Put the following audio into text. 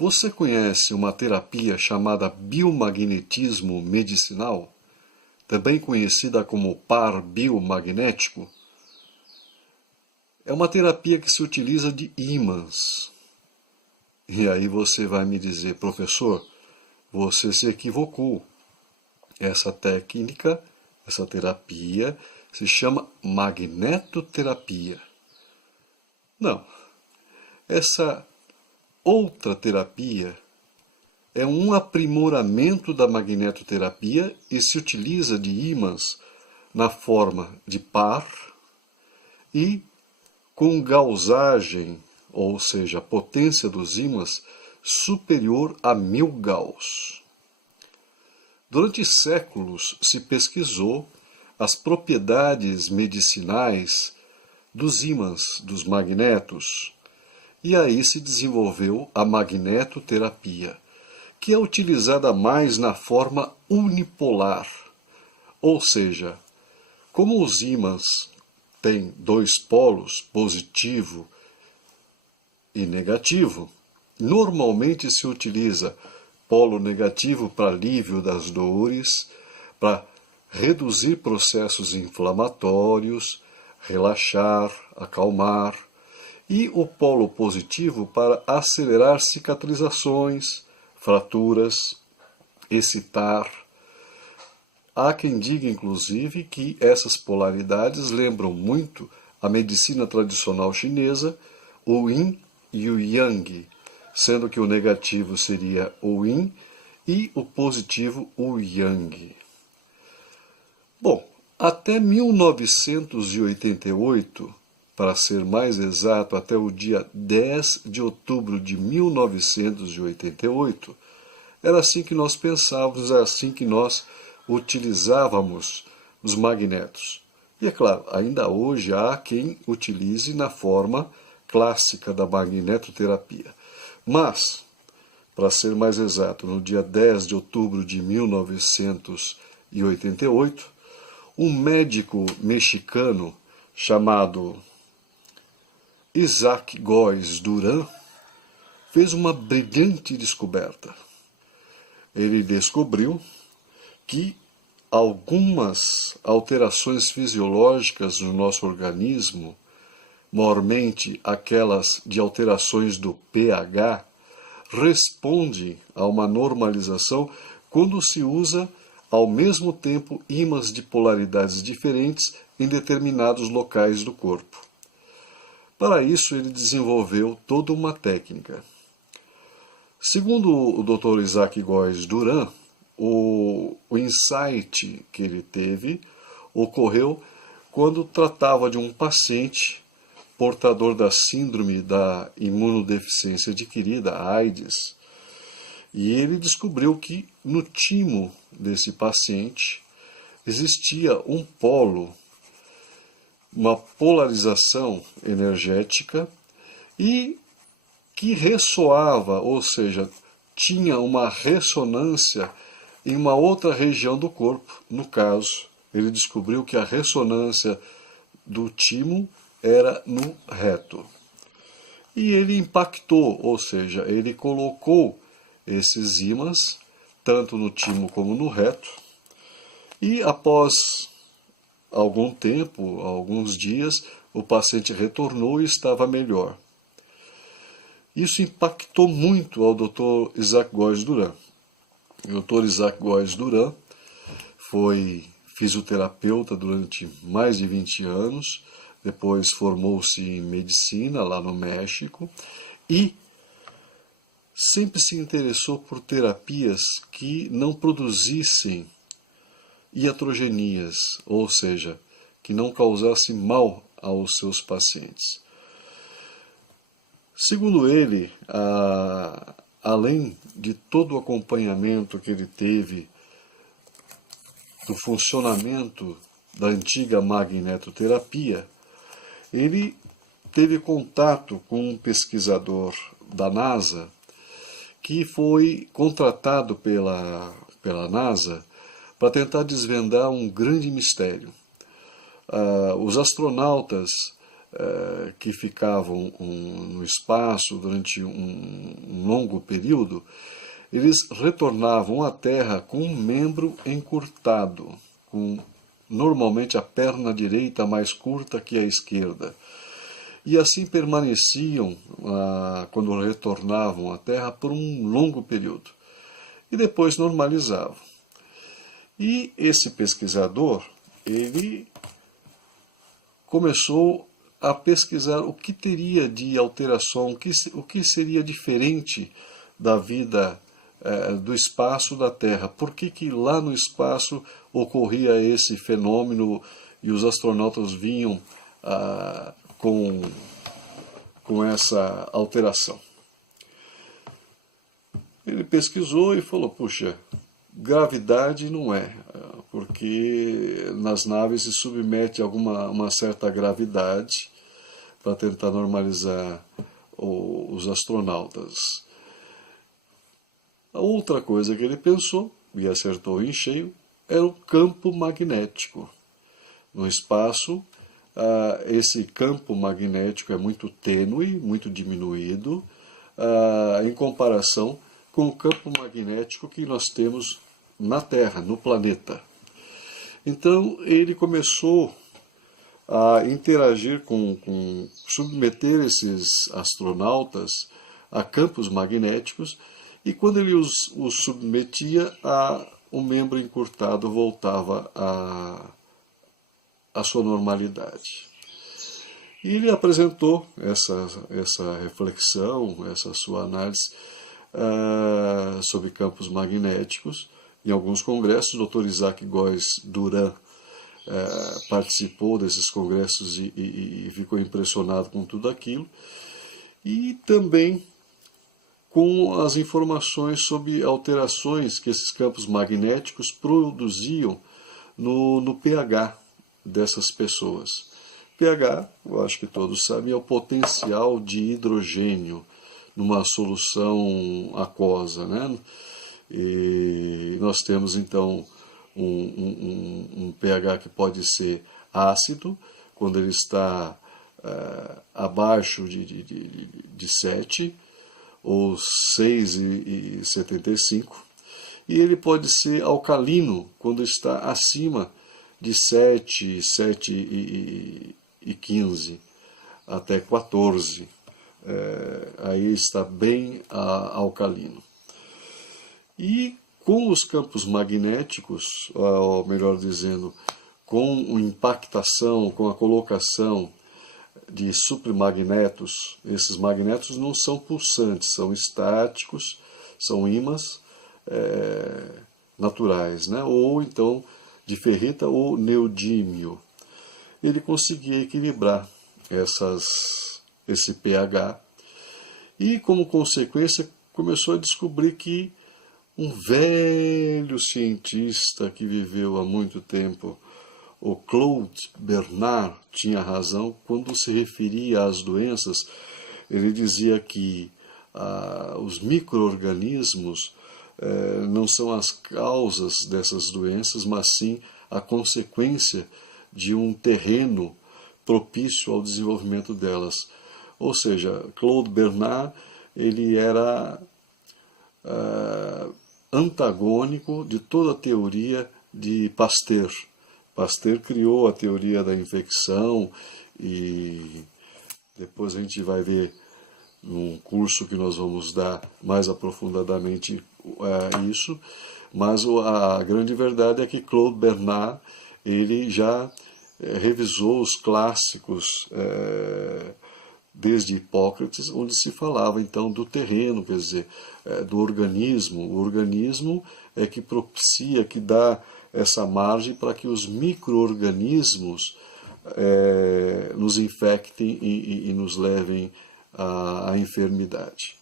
Você conhece uma terapia chamada biomagnetismo medicinal, também conhecida como par biomagnético? É uma terapia que se utiliza de ímãs. E aí você vai me dizer, professor, você se equivocou. Essa técnica, essa terapia, se chama magnetoterapia. Não. Essa outra terapia é um aprimoramento da magnetoterapia e se utiliza de ímãs na forma de par e com gaussagem, ou seja, a potência dos ímãs superior a 1000 Gauss. Durante séculos se pesquisou as propriedades medicinais dos ímãs, dos magnetos, e aí se desenvolveu a magnetoterapia, que é utilizada mais na forma unipolar, ou seja, como os ímãs têm dois polos, positivo e negativo, normalmente se utiliza polo negativo para alívio das dores, para reduzir processos inflamatórios, relaxar, acalmar, e o polo positivo para acelerar cicatrizações, fraturas, excitar. Há quem diga, inclusive, que essas polaridades lembram muito a medicina tradicional chinesa, o Yin e o Yang, sendo que o negativo seria o Yin e o positivo o Yang. Bom, até 1988, para ser mais exato, até o dia 10 de outubro de 1988, era assim que nós pensávamos, era assim que nós utilizávamos os magnetos. E é claro, ainda hoje há quem utilize na forma clássica da magnetoterapia. Mas, para ser mais exato, no dia 10 de outubro de 1988, um médico mexicano chamado Isaac Góes Duran fez uma brilhante descoberta. Ele descobriu que algumas alterações fisiológicas no nosso organismo, maiormente aquelas de alterações do pH, respondem a uma normalização quando se usa ao mesmo tempo ímãs de polaridades diferentes em determinados locais do corpo. Para isso, ele desenvolveu toda uma técnica. Segundo o Dr. Isaac Góes Duran, o insight que ele teve ocorreu quando tratava de um paciente portador da síndrome da imunodeficiência adquirida, a AIDS, e ele descobriu que no timo desse paciente existia um polo, uma polarização energética e que ressoava, ou seja, tinha uma ressonância em uma outra região do corpo. No caso, ele descobriu que a ressonância do timo era no reto. E ele impactou, ou seja, ele colocou esses ímãs tanto no timo como no reto, e após algum tempo, alguns dias, o paciente retornou e estava melhor. Isso impactou muito ao Dr. Isaac Góes Duran. O Dr. Isaac Góes Duran foi fisioterapeuta durante mais de 20 anos, depois formou-se em medicina lá no México e sempre se interessou por terapias que não produzissem iatrogenias, ou seja, que não causassem mal aos seus pacientes. Segundo ele, além de todo o acompanhamento que ele teve do funcionamento da antiga magnetoterapia, ele teve contato com um pesquisador da NASA que foi contratado pela NASA para tentar desvendar um grande mistério. Os astronautas que ficavam no espaço durante um longo período, eles retornavam à Terra com um membro encurtado, com normalmente a perna direita mais curta que a esquerda. E assim permaneciam, quando retornavam à Terra, por um longo período. E depois normalizavam. E esse pesquisador, ele começou a pesquisar o que teria de alteração, o que seria diferente da vida do espaço da Terra. Por que lá no espaço ocorria esse fenômeno e os astronautas vinham com essa alteração? Ele pesquisou e falou, puxa, gravidade não é, porque nas naves se submete a uma certa gravidade para tentar normalizar os astronautas. A outra coisa que ele pensou, e acertou em cheio, era o campo magnético. No espaço, esse campo magnético é muito tênue, muito diminuído, em comparação com o campo magnético que nós temos na Terra, no planeta. Então ele começou a interagir submeter esses astronautas a campos magnéticos, e quando ele os submetia, o membro encurtado voltava à sua normalidade. E ele apresentou essa reflexão, essa sua análise sobre campos magnéticos em alguns congressos. O Dr. Isaac Góes Duran participou desses congressos e ficou impressionado com tudo aquilo, e também com as informações sobre alterações que esses campos magnéticos produziam no pH dessas pessoas. pH, eu acho que todos sabem, é o potencial de hidrogênio numa solução aquosa, né? E nós temos então um pH que pode ser ácido, quando ele está abaixo de 7, ou 6,75, e ele pode ser alcalino, quando está acima de 7, 7,15 até 14. Aí está bem alcalino. E com os campos magnéticos, ou melhor dizendo, com a impactação, com a colocação de supermagnetos, esses magnetos não são pulsantes, são estáticos, são ímãs naturais, né? Ou então de ferrita ou neodímio. Ele conseguia equilibrar esse pH, e como consequência começou a descobrir que um velho cientista que viveu há muito tempo, o Claude Bernard, tinha razão quando se referia às doenças. Ele dizia que os micro-organismos não são as causas dessas doenças, mas sim a consequência de um terreno propício ao desenvolvimento delas. Ou seja, Claude Bernard, ele era antagônico de toda a teoria de Pasteur. Pasteur criou a teoria da infecção, e depois a gente vai ver num curso que nós vamos dar mais aprofundadamente isso, mas a grande verdade é que Claude Bernard, ele já revisou os clássicos desde Hipócrates, onde se falava então do terreno, quer dizer, do organismo. O organismo é que propicia, que dá essa margem para que os micro-organismos nos infectem e nos levem à enfermidade.